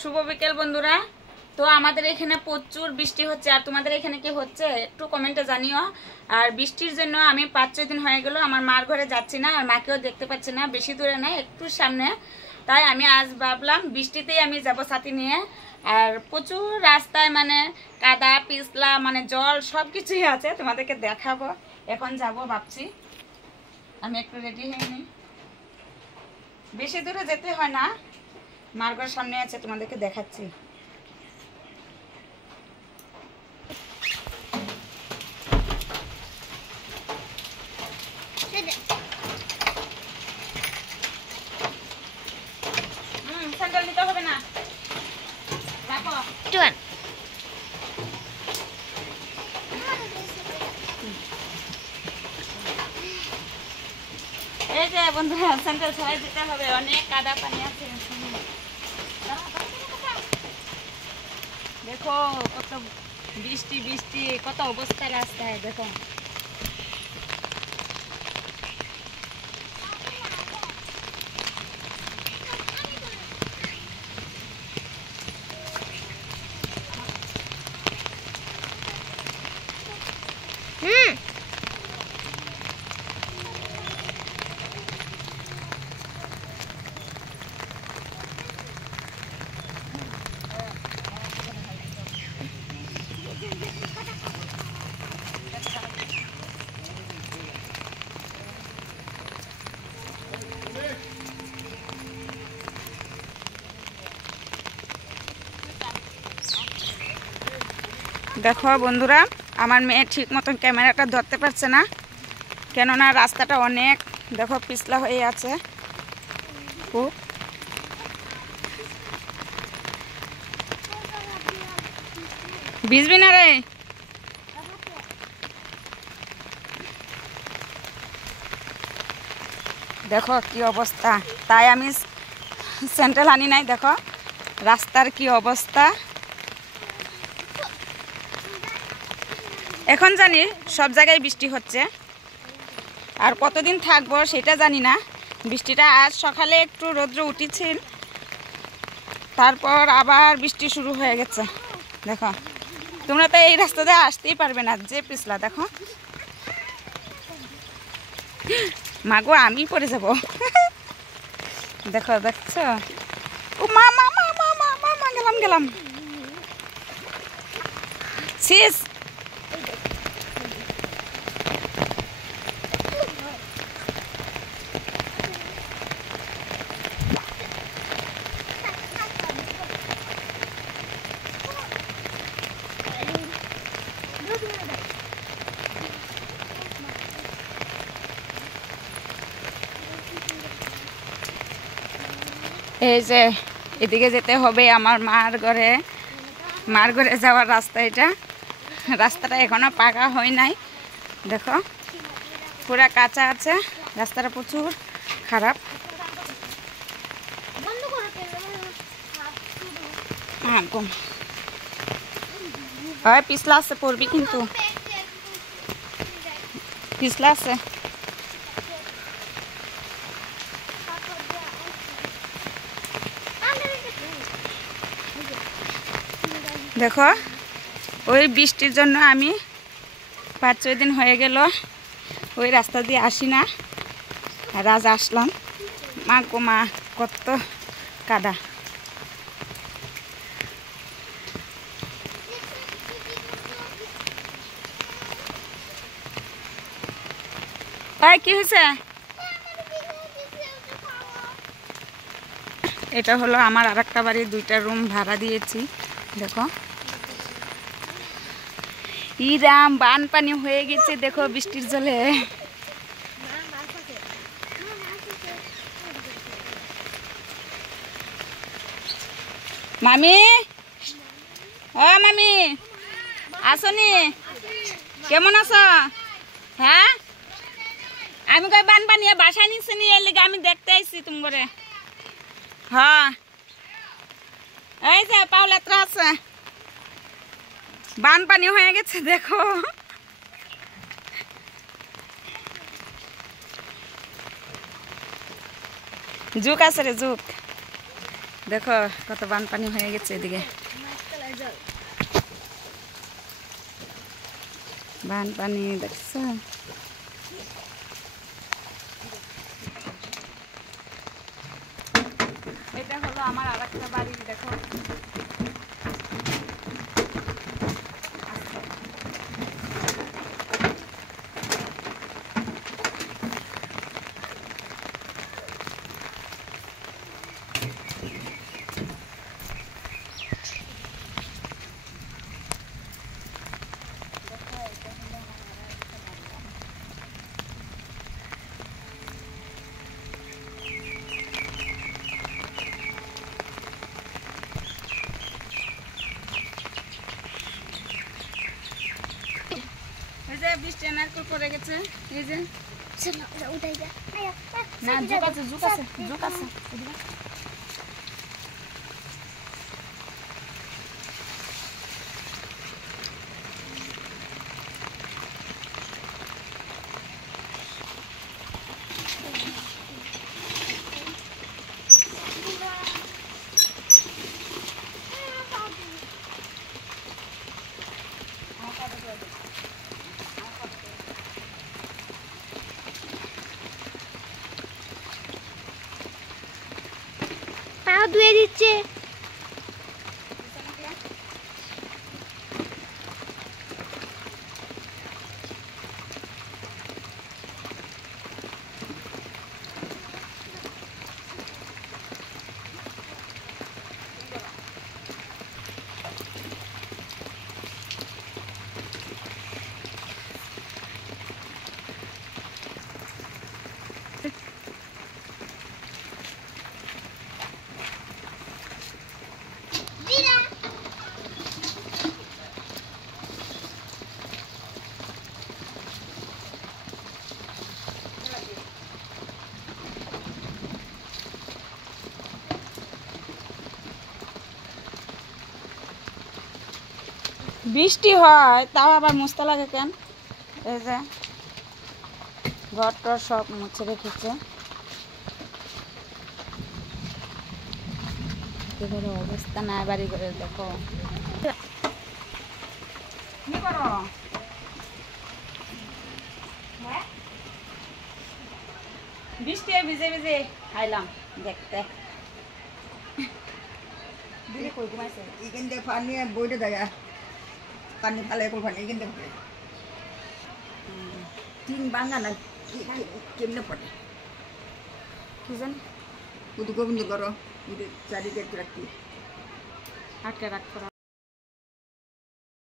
শুভ বিকেল বন্ধুরা। তো আমাদের এখানে প্রচুর বৃষ্টি হচ্ছে, আর তোমাদের এখানে কি হচ্ছে একটু কমেন্টে জানিও। আর বৃষ্টির জন্য আমি 5-6 দিন হয়ে গেল আমার মার ঘরে যাচ্ছি না, আর মাকেও দেখতে পাচ্ছি না, বেশি দূরে না একটু সামনে। তাই আমি আজ ভাবলাম বৃষ্টিতেই আমি যাব সাথী নিয়ে। আর প্রচুর রাস্তায় মানে কাদা পিছলা মানে জল সব কিছুই আছে, তোমাদেরকে দেখাবো। এখন যাব ভাবছি, আমি একটু রেডি হয়ে নিই। বেশি দূরে যেতে হয় না, মার ঘর সামনে আছে, তোমাদেরকে দেখাচ্ছি। স্যান্ডেল নিতে হবে না, রাখো। এই যে বন্ধুরা স্যান্ডেল ছড়াই দিতে হবে, অনেক কাদা পানি আছে। দেখো কত বৃষ্টি বৃষ্টি, কত অবস্থা রাস্তায় দেখো। দেখো বন্ধুরা, আমার মেয়ে ঠিক মতন ক্যামেরাটা ধরতে পারছে না, কেননা রাস্তাটা অনেক দেখো পিছলা হয়ে আছে খুব। ভিজবি না রে? দেখো কি অবস্থা, তাই আমি স্যান্ডেল আনি নাই। দেখো রাস্তার কি অবস্থা। এখন জানি সব জায়গায় বৃষ্টি হচ্ছে, আর কতদিন থাকবো সেটা জানি না। বৃষ্টিটা আজ সকালে একটু রৌদ্র উঠেছিল, তারপর আবার বৃষ্টি শুরু হয়ে গেছে। দেখো তোমরা তো এই রাস্তা দিয়ে আসতেই পারবে না, যে পিছলা দেখো। মাগো আমি পড়ে যাব। দেখো দেখছো, ও মা মা মা মা মা মা মা, গেলাম গেলাম শেষ। এই যে এদিকে যেতে হবে আমার মার ঘরে, মার ঘরে যাওয়ার রাস্তা এটা। রাস্তাটা এখনো পাকা হয় নাই, দেখো পুরা কাঁচা আছে, রাস্তাটা প্রচুর খারাপ। হয় পিছলা আছে, পড়বি কিন্তু, পিছলা আছে। দেখো ওই বৃষ্টির জন্য আমি 5-6 দিন হয়ে গেল ওই রাস্তা দিয়ে আসি না, আর আজ আসলাম। মা গো মা, কত কাদা। কি হয়েছে? এটা হলো আমার আরেকটা বাড়ি, 2টা রুম ভাড়া দিয়েছি। দেখো ইরাম বানপানি হয়ে গেছে, দেখো বৃষ্টির জলে। মামি, ও মামি আসনি? কেমন আছো? হ্যাঁ আমি কই বানপানি বাসায় নিচ্ছে নিয়ে এলে আমি দেখতে আইছি তুমি করে। হ্যাঁ এই যে পাউলাত্রা আছে, বানপানি হয়ে গেছে দেখো। জুক আছে রে, জুক। দেখো কত বানপানি হয়ে গেছে এদিকে, বানপানি দেখছো। এটা হলো আমার আরেকটা বাড়ি, দেখো বৃষ্টি নারকেল পড়ে গেছে। এই যে না ঝুঁক আছে, ঝুঁক আছে, ঝুঁক আছে। পাও ধুয়ে দিচ্ছে। বৃষ্টি হয় তাও আবার মুছতে লাগে কেন? এই যে ঘর টর সব মুছে রেখেছে, এবারে অবস্থা নাই বাড়ি করে। দেখো কি করো, বৃষ্টি ভিজে ভিজে খাইলাম দেখতে। দিদি কই ঘুমাইছে? এখান পানি বইটা দেখা পানি ফালে পানি এখান থেকে তিন বাঙ্গা না কেমনে পড়ে কি জানি, শুধু গোবিন্দ করো চারিদিকে রাখি আটকে রাখ করা